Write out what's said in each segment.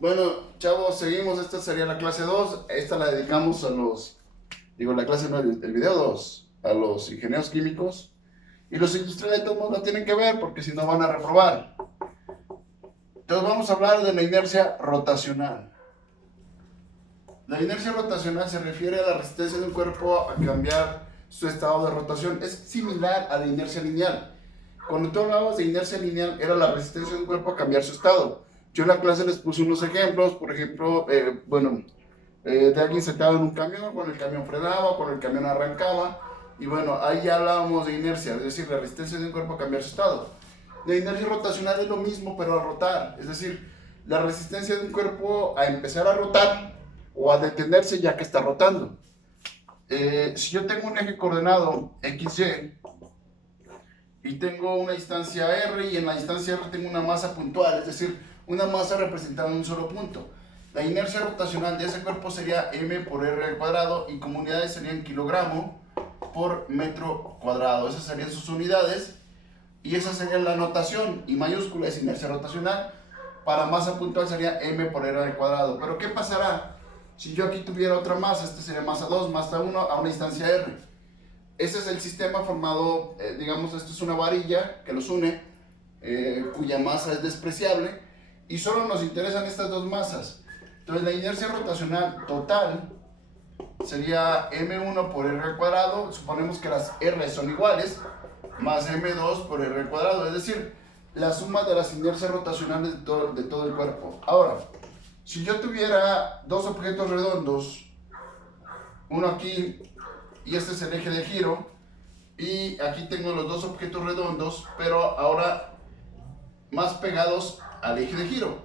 Bueno, chavos, seguimos. Esta sería la clase 2. Esta la dedicamos a la clase 9, el video 2, a los ingenieros químicos. Y los industriales de todos modos la tienen que ver porque si no van a reprobar. Entonces vamos a hablar de la inercia rotacional. La inercia rotacional se refiere a la resistencia de un cuerpo a cambiar su estado de rotación. Es similar a la inercia lineal. Cuando tú hablabas de inercia lineal, era la resistencia de un cuerpo a cambiar su estado. Yo en la clase les puse unos ejemplos, por ejemplo, de alguien sentado en un camión, cuando el camión frenaba, cuando el camión arrancaba, y bueno, ahí ya hablábamos de inercia, es decir, la resistencia de un cuerpo a cambiar su estado. La inercia rotacional es lo mismo, pero al rotar, es decir, la resistencia de un cuerpo a empezar a rotar o a detenerse ya que está rotando. Si yo tengo un eje coordenado XY y tengo una distancia R y en la distancia R tengo una masa puntual, es decir, una masa representada en un solo punto. La inercia rotacional de ese cuerpo sería m por r al cuadrado y como unidades serían kilogramo por metro cuadrado. Esas serían sus unidades y esa sería la notación. Y mayúscula es inercia rotacional. Para masa puntual sería m por r al cuadrado. Pero ¿qué pasará si yo aquí tuviera otra masa? Este sería masa 2, masa 1 a una distancia r. Ese es el sistema formado, digamos, esto es una varilla que los une, cuya masa es despreciable, y solo nos interesan estas dos masas. Entonces la inercia rotacional total sería m1 por r al cuadrado, suponemos que las r son iguales, más m2 por r al cuadrado, es decir, la suma de las inercias rotacionales de todo el cuerpo. Ahora, si yo tuviera dos objetos redondos, uno aquí y este es el eje de giro, y aquí tengo los dos objetos redondos, pero ahora más pegados al eje de giro.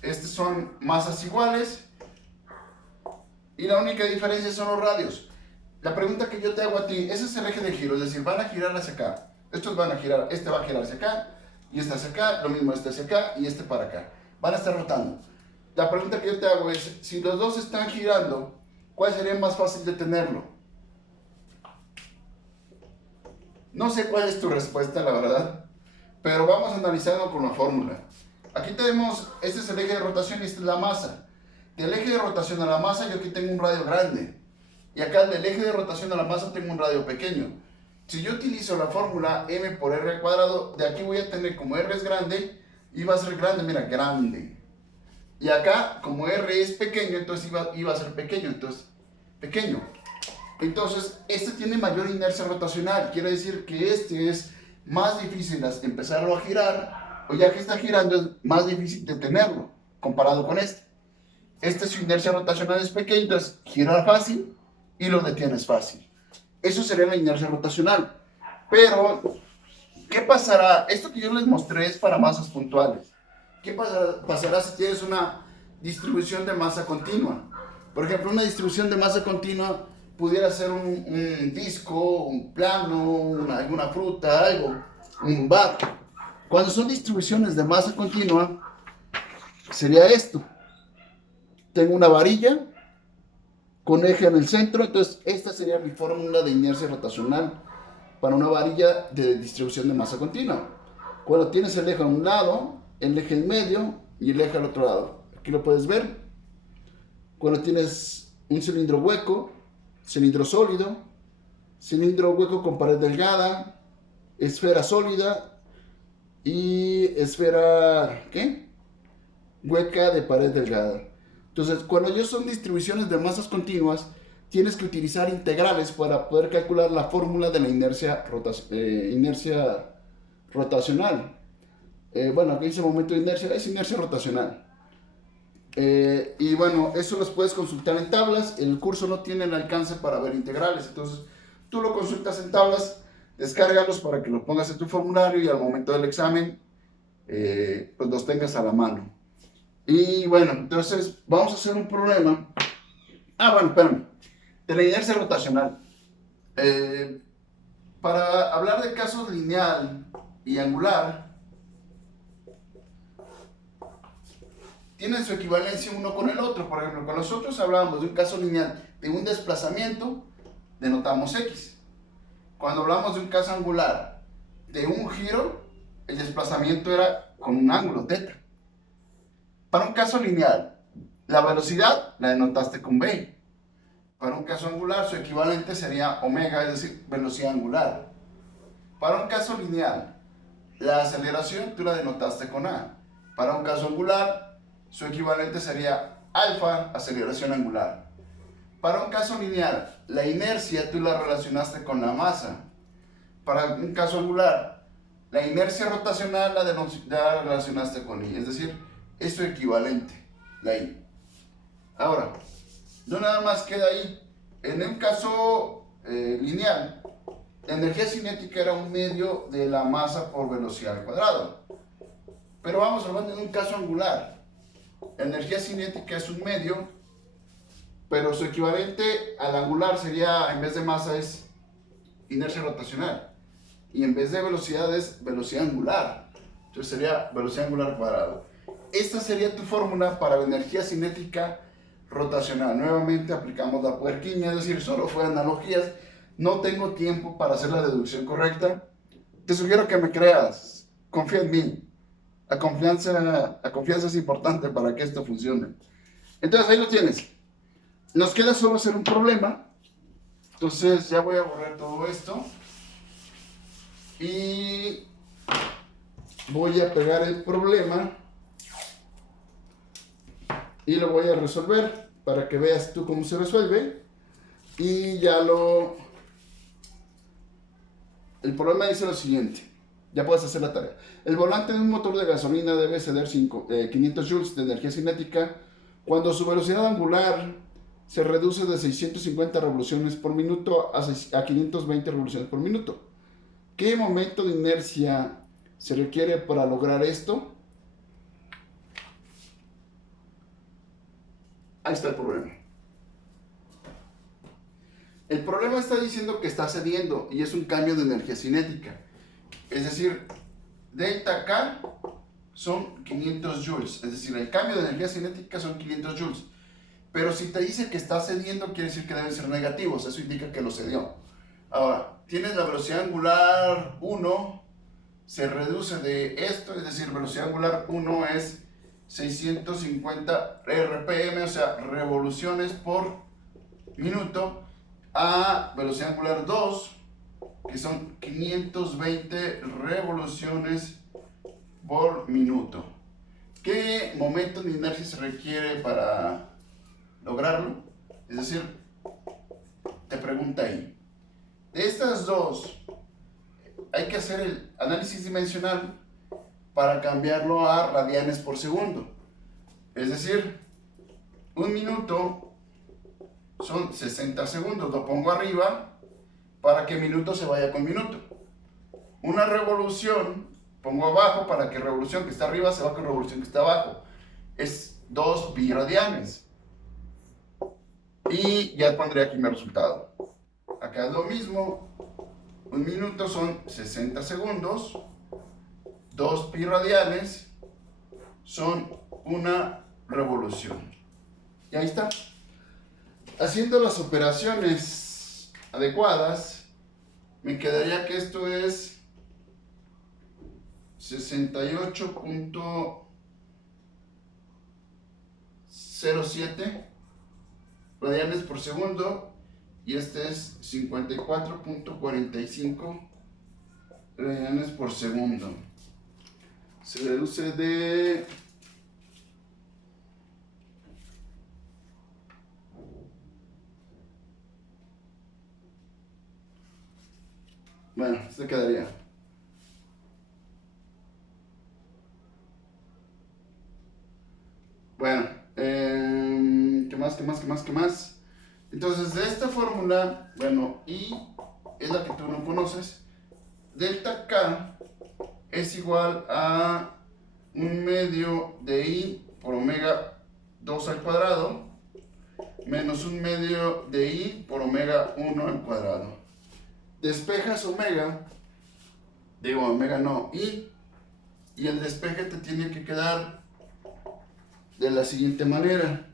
Estos son masas iguales y la única diferencia son los radios. La pregunta que yo te hago a ti, ese es el eje de giro, es decir, van a girar hacia acá. Estos van a girar, este va a girar hacia acá y este hacia acá, lo mismo este hacia acá y este para acá. Van a estar rotando. La pregunta que yo te hago es, si los dos están girando, ¿cuál sería más fácil de tenerlo? No sé cuál es tu respuesta, la verdad, pero vamos a analizarlo con la fórmula. Aquí tenemos, este es el eje de rotación y esta es la masa. Del eje de rotación a la masa yo aquí tengo un radio grande. Y acá del eje de rotación a la masa tengo un radio pequeño. Si yo utilizo la fórmula m por r al cuadrado, de aquí voy a tener como r es grande, y va a ser grande, mira, grande. Y acá, como r es pequeño, entonces iba a ser pequeño, entonces, pequeño. Entonces, este tiene mayor inercia rotacional, quiere decir que este es más difícil empezarlo a girar, o ya que está girando es más difícil detenerlo, comparado con este. Este su inercia rotacional es pequeña, entonces gira fácil y lo detienes fácil. Eso sería la inercia rotacional. Pero, ¿qué pasará? Esto que yo les mostré es para masas puntuales. ¿Qué pasará si tienes una distribución de masa continua? Por ejemplo, una distribución de masa continua pudiera ser un disco, un plano, alguna fruta, algo, un bar. Cuando son distribuciones de masa continua, sería esto. Tengo una varilla con eje en el centro, entonces esta sería mi fórmula de inercia rotacional para una varilla de distribución de masa continua. Cuando tienes el eje a un lado, el eje en medio y el eje al otro lado. Aquí lo puedes ver. Cuando tienes un cilindro hueco, cilindro sólido, cilindro hueco con pared delgada, esfera sólida y esfera, ¿qué? Hueca de pared delgada. Entonces, cuando ya son distribuciones de masas continuas, tienes que utilizar integrales para poder calcular la fórmula de la inercia rotacional. Bueno, aquí dice momento de inercia, es inercia rotacional. Y bueno, eso los puedes consultar en tablas. El curso no tiene el alcance para ver integrales, entonces tú lo consultas en tablas, descárgalos para que lo pongas en tu formulario y al momento del examen pues los tengas a la mano. Y bueno, entonces vamos a hacer un problema. Bueno, espérame. De la inercia rotacional. Para hablar de casos lineal y angular, tienen su equivalencia uno con el otro. Por ejemplo, cuando nosotros hablábamos de un caso lineal de un desplazamiento, denotamos X. Cuando hablamos de un caso angular de un giro, el desplazamiento era con un ángulo, teta. Para un caso lineal, la velocidad la denotaste con v. Para un caso angular, su equivalente sería omega, es decir, velocidad angular. Para un caso lineal, la aceleración tú la denotaste con a. Para un caso angular, su equivalente sería alfa, aceleración angular. Para un caso lineal, la inercia tú la relacionaste con la masa. Para un caso angular, la inercia rotacional la relacionaste con I, es decir, es su equivalente, la I. Ahora, no nada más queda ahí. En un caso lineal, la energía cinética era un medio de la masa por velocidad al cuadrado. Pero vamos hablando de un caso angular. La energía cinética es un medio, pero su equivalente al angular sería, en vez de masa, es inercia rotacional. Y en vez de velocidad es velocidad angular. Entonces sería velocidad angular al cuadrado. Esta sería tu fórmula para la energía cinética rotacional. Nuevamente aplicamos la puerquiña, es decir, solo fue analogías. No tengo tiempo para hacer la deducción correcta. Te sugiero que me creas. Confía en mí. La confianza es importante para que esto funcione. Entonces ahí lo tienes. Nos queda solo hacer un problema. Entonces ya voy a borrar todo esto. Y voy a pegar el problema. Y lo voy a resolver para que veas tú cómo se resuelve. Y ya el problema dice lo siguiente. Ya puedes hacer la tarea. El volante de un motor de gasolina debe ceder 500 joules de energía cinética cuando su velocidad angular se reduce de 650 revoluciones por minuto a 520 revoluciones por minuto. ¿Qué momento de inercia se requiere para lograr esto? Ahí está el problema. El problema está diciendo que está cediendo y es un cambio de energía cinética. Es decir, delta K son 500 joules. Es decir, el cambio de energía cinética son 500 joules. Pero si te dice que está cediendo, quiere decir que deben ser negativos. Eso indica que lo cedió. Ahora, tienes la velocidad angular 1, se reduce de esto, es decir, velocidad angular 1 es 650 RPM, o sea, revoluciones por minuto, a velocidad angular 2, que son 520 revoluciones por minuto. ¿Qué momento de inercia se requiere para lograrlo? Es decir, te pregunta ahí. De estas dos, hay que hacer el análisis dimensional para cambiarlo a radianes por segundo. Es decir, un minuto son 60 segundos. Lo pongo arriba para que minuto se vaya con minuto. Una revolución, pongo abajo para que revolución que está arriba se vaya con revolución que está abajo. Es 2 pi radianes. Y ya pondré aquí mi resultado. Acá es lo mismo. Un minuto son 60 segundos. 2 pi radianes son una revolución. Y ahí está. Haciendo las operaciones adecuadas, me quedaría que esto es 68.07 radianes por segundo y este es 54.45 radianes por segundo. Se deduce de bueno, este quedaría bueno, ¿qué más? Entonces, de esta fórmula, bueno, I es la que tú no conoces. Delta K es igual a un medio de I por omega 2 al cuadrado menos un medio de I por omega 1 al cuadrado. Despejas omega, digo omega no, I, y el despeje te tiene que quedar de la siguiente manera.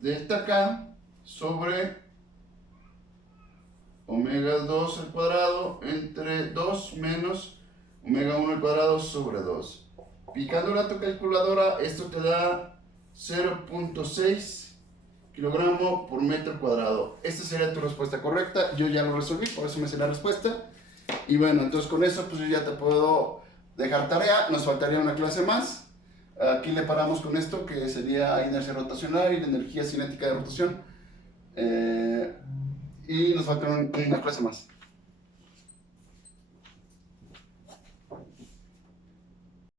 Delta K sobre omega 2 al cuadrado entre 2 menos omega 1 al cuadrado sobre 2. Picándole a tu calculadora, esto te da 0.6 kilogramo por metro cuadrado. Esta sería tu respuesta correcta. Yo ya lo resolví, por eso me sé la respuesta. Y bueno, entonces con eso pues yo ya te puedo dejar tarea. Nos faltaría una clase más. Aquí le paramos con esto, que sería inercia rotacional y la energía cinética de rotación. Y nos falta una clase más.